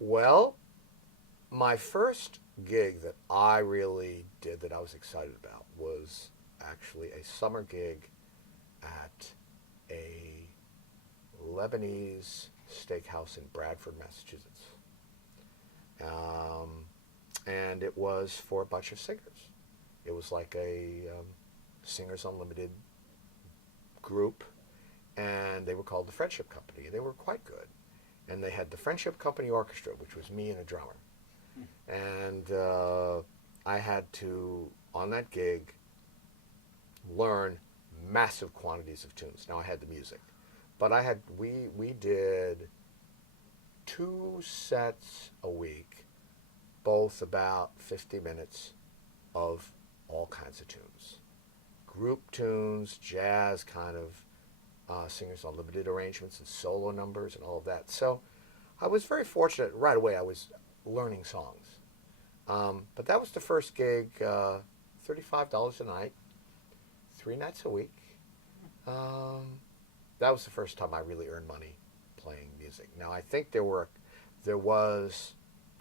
Well, my first gig that I really did that I was excited about was actually a summer gig at a Lebanese steakhouse in Bradford, Massachusetts. Um, and it was for a bunch of singers. It was like a Singers Unlimited group, and they were called the Friendship Company. They were quite good. And they had the Friendship Company Orchestra, which was me and a drummer. And I had to, on that gig, learn massive quantities of tunes. Now I had the music, but we did two sets a week, both about 50 minutes of all kinds of tunes, group tunes, jazz kind of Singers Unlimited arrangements and solo numbers and all of that. So I was very fortunate. Right away, I was learning songs. But that was the first gig, $35 a night, 3 nights a week. Um, that was the first time I really earned money playing music. Now I think there was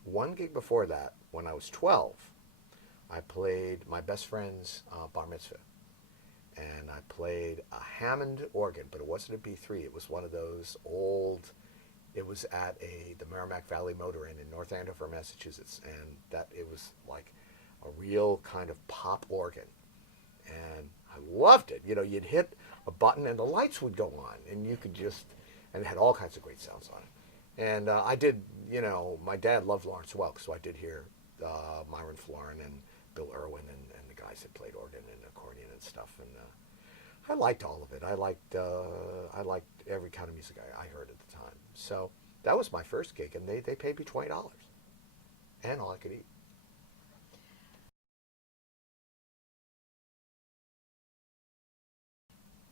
one gig before that when I was 12. I played my best friend's bar mitzvah, and I played a Hammond organ, but it wasn't a B3. It was one of those old. It was at the Merrimack Valley Motor Inn in North Andover, Massachusetts, and that it was like a real kind of pop organ, and I loved it. You know, you'd hit a button and the lights would go on, and you could just, and it had all kinds of great sounds on it. And I did, you know, my dad loved Lawrence Welk, so I did hear Myron Florin and Bill Irwin and the guys that played organ and accordion and stuff, and I liked all of it. I liked every kind of music I heard at the time. So that was my first gig, and they paid me $20, and all I could eat.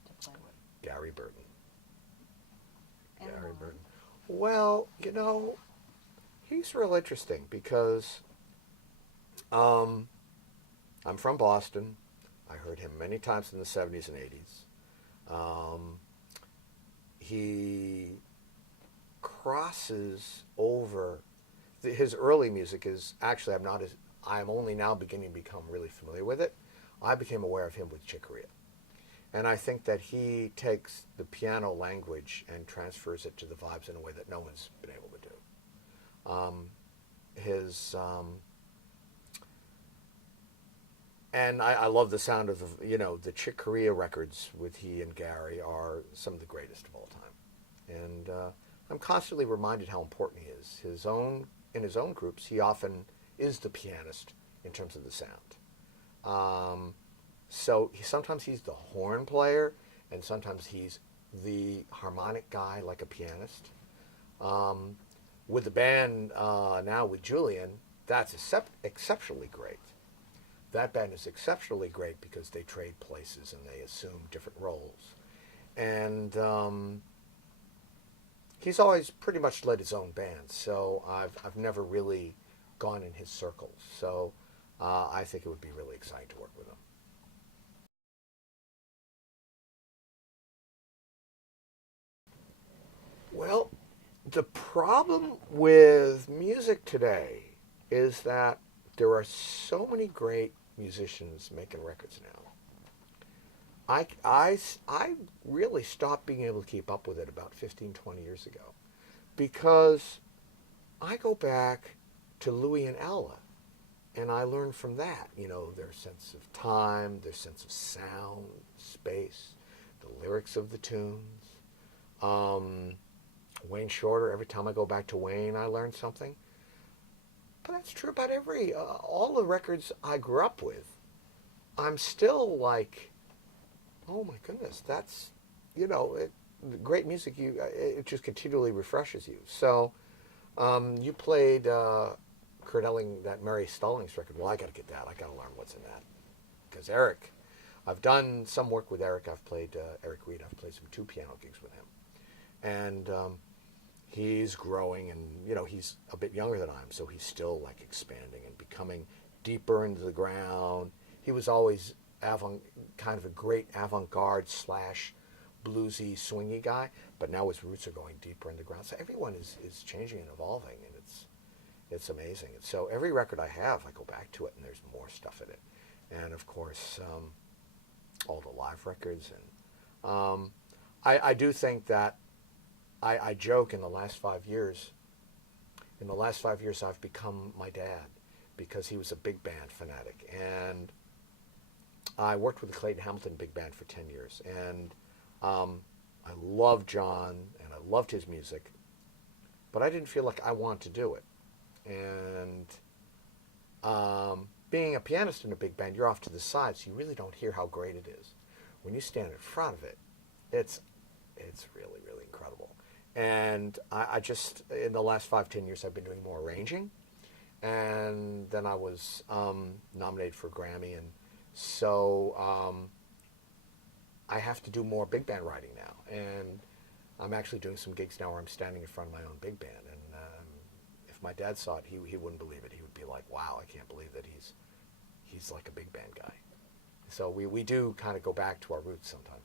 to play with. Gary Burton. And Gary why? Burton. Well, you know, he's real interesting because um, I'm from Boston. I heard him many times in the 70s and 80s. Um, he crosses over. His early music is actually I'm only now beginning to become really familiar with it. I became aware of him with Chick Corea. And I think that he takes the piano language and transfers it to the vibes in a way that no one's been able to do. His and I love the sound of the Chick Corea records with he and Gary are some of the greatest of all time. And I'm constantly reminded how important he is. In his own groups, he often is the pianist in terms of the sound. Um, sometimes he's the horn player, and sometimes he's the harmonic guy, like a pianist. Um, with the band now with Julian, that's exceptionally great. That band is exceptionally great because they trade places and they assume different roles. And he's always pretty much led his own band, so I've never really gone in his circles. So I think it would be really exciting to work with him. Well, the problem with music today is that there are so many great musicians making records now. I really stopped being able to keep up with it about 15, 20 years ago because I go back to Louis and Ella and I learn from that, their sense of time, their sense of sound, space, the lyrics of the tunes. Um, Wayne Shorter, every time I go back to Wayne, I learn something. But that's true about all the records I grew up with. I'm still like, oh my goodness, that's, great music. It just continually refreshes you. So you played Kurt Elling, that Mary Stallings record. Well, I got to get that. I got to learn what's in that. Because I've done some work with Eric. I've played Eric Reed. I've played some two piano gigs with him. And he's growing, and he's a bit younger than I am, so he's still like expanding and becoming deeper into the ground. He was always kind of a great avant-garde slash bluesy swingy guy, but now his roots are going deeper in the ground. So everyone is changing and evolving, and It's amazing. So every record I have, I go back to it, and there's more stuff in it. And of course, all the live records. And I do think that I joke in the last 5 years. In the last 5 years, I've become my dad because he was a big band fanatic, and I worked with the Clayton Hamilton Big Band for 10 years, and I loved John, and I loved his music, but I didn't feel like I wanted to do it. And being a pianist in a big band, you're off to the side, so you really don't hear how great it is. When you stand in front of it, it's really, really incredible. And I just, in the last 5, 10 years, I've been doing more arranging. And then I was nominated for a Grammy, and so I have to do more big band writing now. And I'm actually doing some gigs now where I'm standing in front of my own big band. And if my dad saw it, he wouldn't believe it. He would be like, wow, I can't believe that he's like a big band guy. So we do kind of go back to our roots sometimes.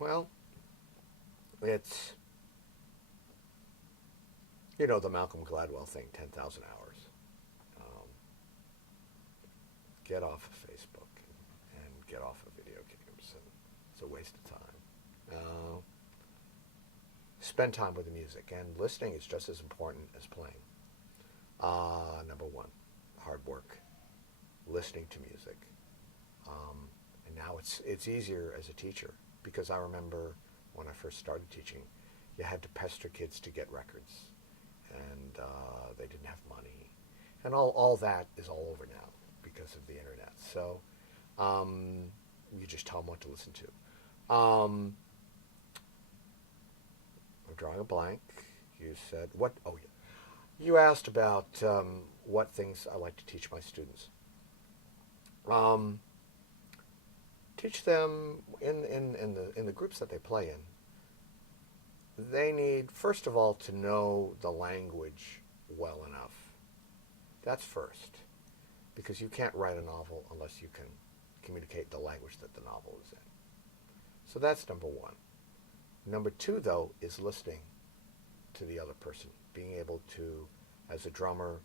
Well, it's, the Malcolm Gladwell thing, 10,000 hours. Um, get off of Facebook and get off of video games. And it's a waste of time. Spend time with the music. And listening is just as important as playing. Number one, hard work. Listening to music. And now it's easier as a teacher, because I remember when I first started teaching, you had to pester kids to get records, and they didn't have money, and all that is all over now because of the internet. So you just tell them what to listen to. I'm drawing a blank. You said what? Oh, yeah. You asked about what things I like to teach my students. Teach them in the groups that they play in. They need, first of all, to know the language well enough. That's first, because you can't write a novel unless you can communicate the language that the novel is in. So that's number one. Number two, though, is listening to the other person, being able to, as a drummer,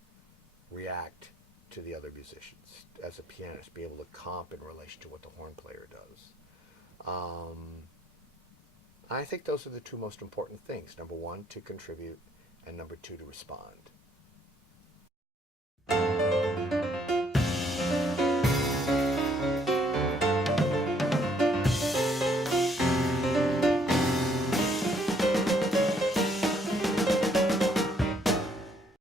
react to the other musicians. As a pianist, be able to comp in relation to what the horn player does. I think those are the two most important things. Number one, to contribute, and number two, to respond.